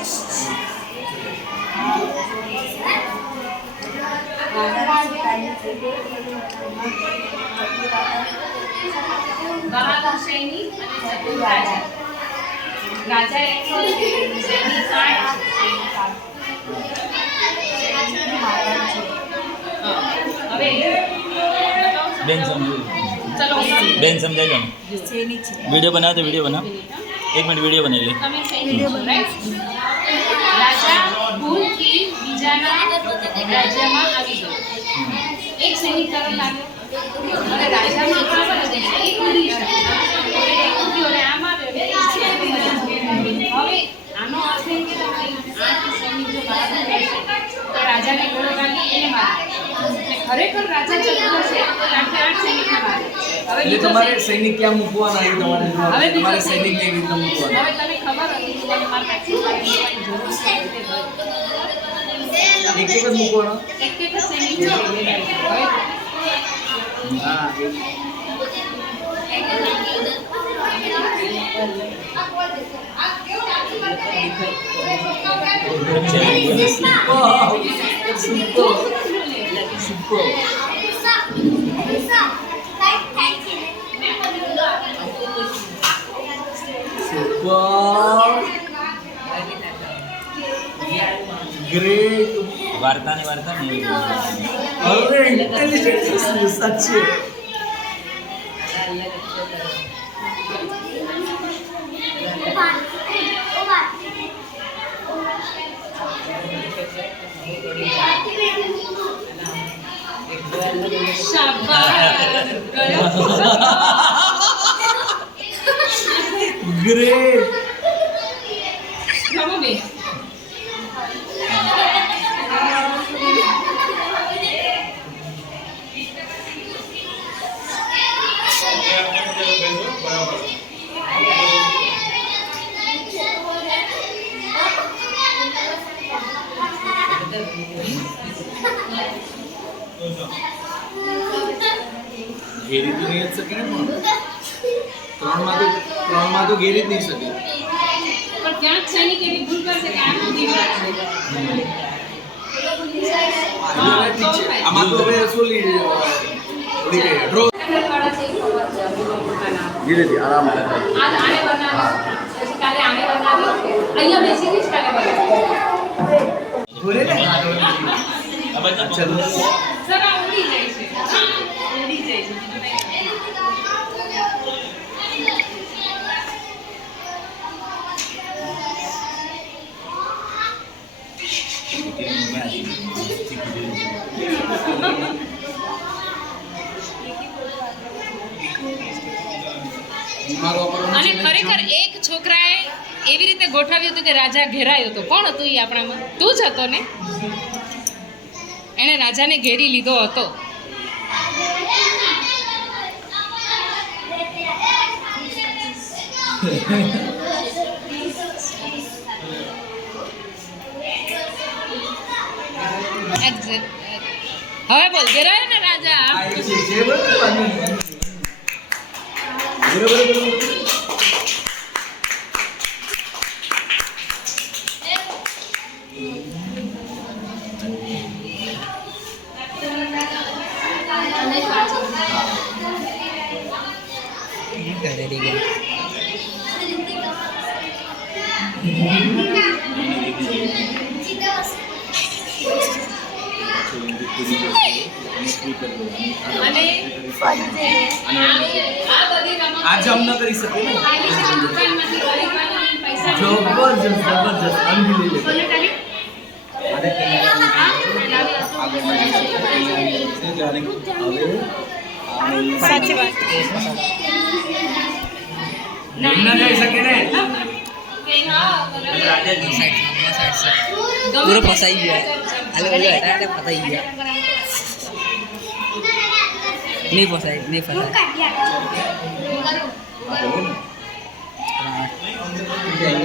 Ben समझ video बना तो वीडियो बना एक मिनट वीडियो बना ले हम्म। એક સૈનિક તરફ લાગ્યો રાજાને ગોળો રાજા ચતુર તમારે સૈનિક ક્યાં મૂકવાના એ તમારે તમારે સૈનિક ને રીતે મૂકવાના હવે તમે ખબર હતી કે મારે કાચી एकच मुकोण Super. Great. వాడతానే వాడతానే అరే ఇంటెలిజెన్స్ సచ్చి Great! ઘેરી તો નહીં જ શકે ને પણ ત્રણમાં તો ત્રણમાં તો ઘેરી જ નહીં શકે પણ ક્યાંક સૈનિક એવી ભૂલ કરશે કે આમાં ઘેરી આમાં તો હવે શું લીધે ધીરે ધીરે આરામ આને બનાવી કાલે આને બનાવી અહીંયા બેસીને જ કાલે બનાવી બોલે ને અને ખરેખર એક છોકરા એવી રીતે ગોઠવ્યું હતું કે રાજા ઘેરાયો હતો કોણ હતું એ આપણામાં તું જ હતો ને એણે રાજાને ઘેરી લીધો હતો હવે બોલ ઘેરાયો ને રાજા આ જમ ન કરી શકે જબરજસ્ત જબરજસ્ત અનબિલીવેબલ સાચી વાત ન કહી શકે ને પૂરો ફસાઈ ગયો હાલો હલો હટા હટા ફસાઈ ગયા નહીં ફસાય નહીં ફસાય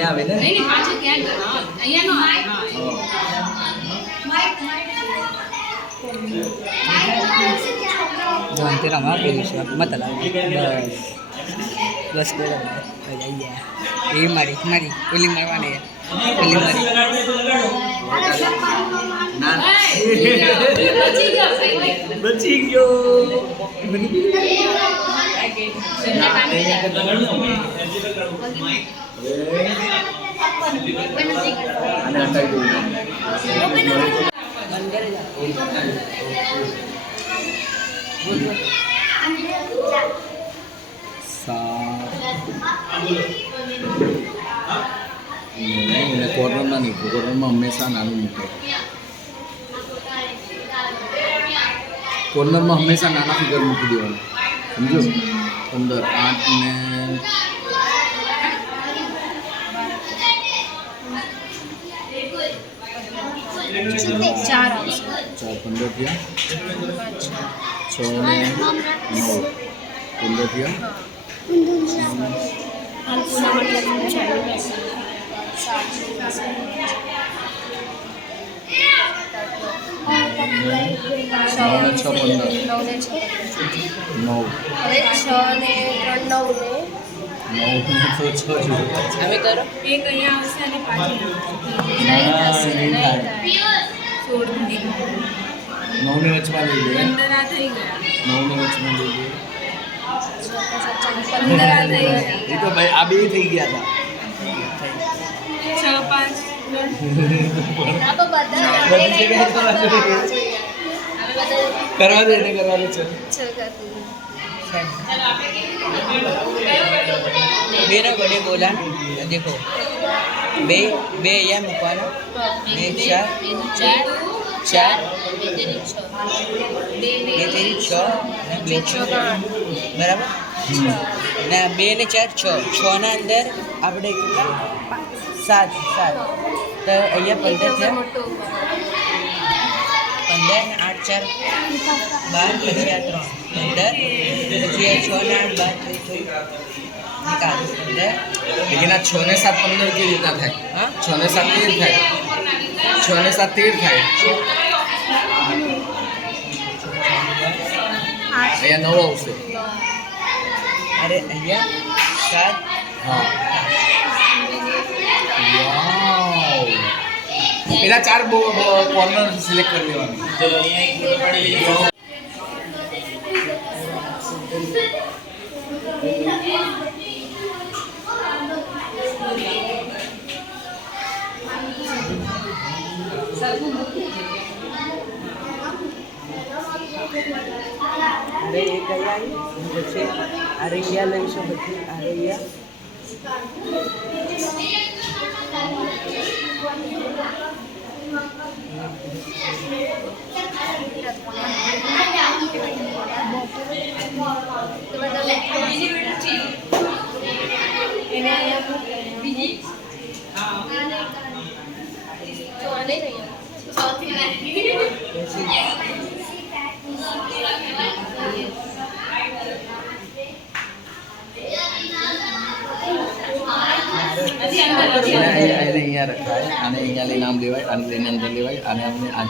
આવે ને જાણતે રમા પેલું છે મત લાવ બસ બસ બોલો થઈ જાય ఏం మరి మరి వెళ్ళి మరి అనే వెళ్ళి మరి అందరి નહીં એટલે કોર્નરમાં નહીં કોર્નરમાં હંમેશા નાનું મૂકે કોર્નરમાં હંમેશા નાના ફિગર મૂકી દેવાનું સમજો પંદર આઠ ને ચાર પંદર થયા છ ને નવ પંદર થયા સાવને છ પંદર નવને છ નવ અરે છ ને ત્રણ નવ ને નવ છ જુઓ અમે કરો એક અહીંયા આવશે અને પાછી નવ ની વચમાં લઈ લે નવ ની વચમાં લઈ લે એ તો ભાઈ આ બે થઈ ગયા હતા કરવા દે કરવાનું છે मेरा बड़े बोला देखो बे बे या मुकाना बे चार 4 2 6 2 6 9 6 8 बराबर ना 2 ने 4 6 6 ના અંદર આપણે 5 7 4 તો આયા પંજા 15 8 4 3 2 6 6 9 6 8 આ કામ સુંદર છે 6 ને 7 15 કે દીધા થાય 6 ને 7 13 થાય અહીંયા નવ આવશે અરે અહીંયા સાત હા પેલા ચાર કોર્નર સિલેક્ટ કરી લેવાની અરે એ કયા પછી અરે અહીંયા લઈશું પછી અરે અહીંયા અને અહીંયા લઈને આમ અને લઈને અંદર અને અમને આ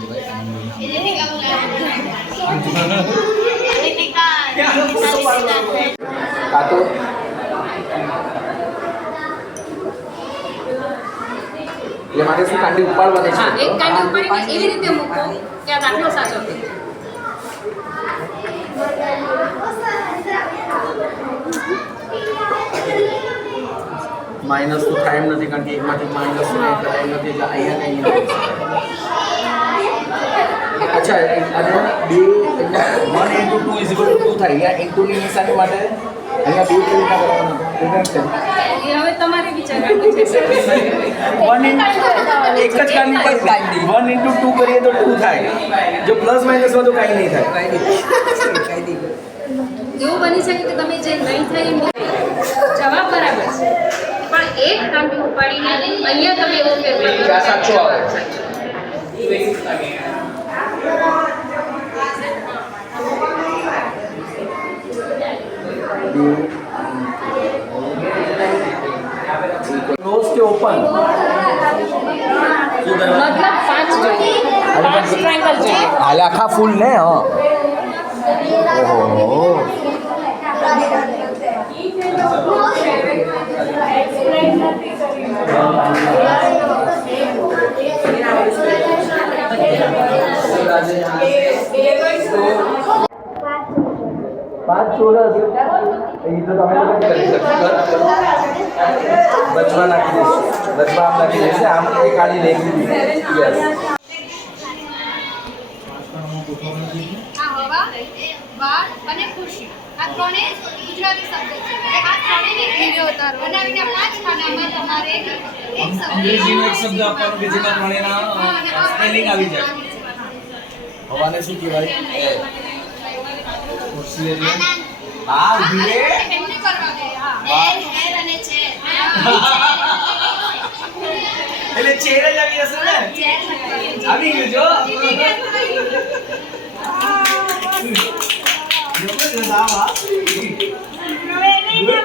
કાંડી ઉપાડવાની છે એક કાંડી ઉપાડીને એવી રીતે મૂકો કે દાખલો સાચો માઇનસ તો થાય એમ નથી કારણ કે એકમાંથી માઇનસ નહીં થાય એમ નથી એટલે અહીંયા અચ્છા અને one into two is equal to થાય અહીંયા ઇન્ટુની નિશાની માટે અહીંયા હવે તમારે વિચારવાનું છે વન ઇન્ટુ એક જ કામ વન ઇન્ટુ ટુ કરીએ તો ટુ થાય જો પ્લસ માઇનસ હોય તો કાંઈ નહીં થાય એવું બની શકે તમે જે નહીં થાય જવાબ બરાબર છે પણ એક ઉપાડીને તમે ફેરફાર આવે क्लोज के ओपन मतलब पांच पांच ट्रायंगल चाहिए फूल ने हां ओहो ચોરસ એ તો તમે લોકો કરી શકશો બચવા નાખી દેશે બચવા આમ નાખી દેશે આમ એ કાઢી લઈ લીધી યસ અને ખુશી આ ત્રણે ગુજરાતી શબ્દ છે આ ત્રણેને ઘેરે ઉતારો બનાવીને પાંચ ખાનામાં તમારે એક શબ્દ અંગ્રેજીનો એક શબ્દ આપવાનો કે જેના ત્રણેના સ્પેલિંગ આવી જાય હવાને શું કહેવાય ખુશી એટલે બા ઉભી રે એમને કરવા દે હા હેર અને ચેર એટલે ચેર જ આવી જશે ને આવી ગયું જો જબરજસ્ત આવા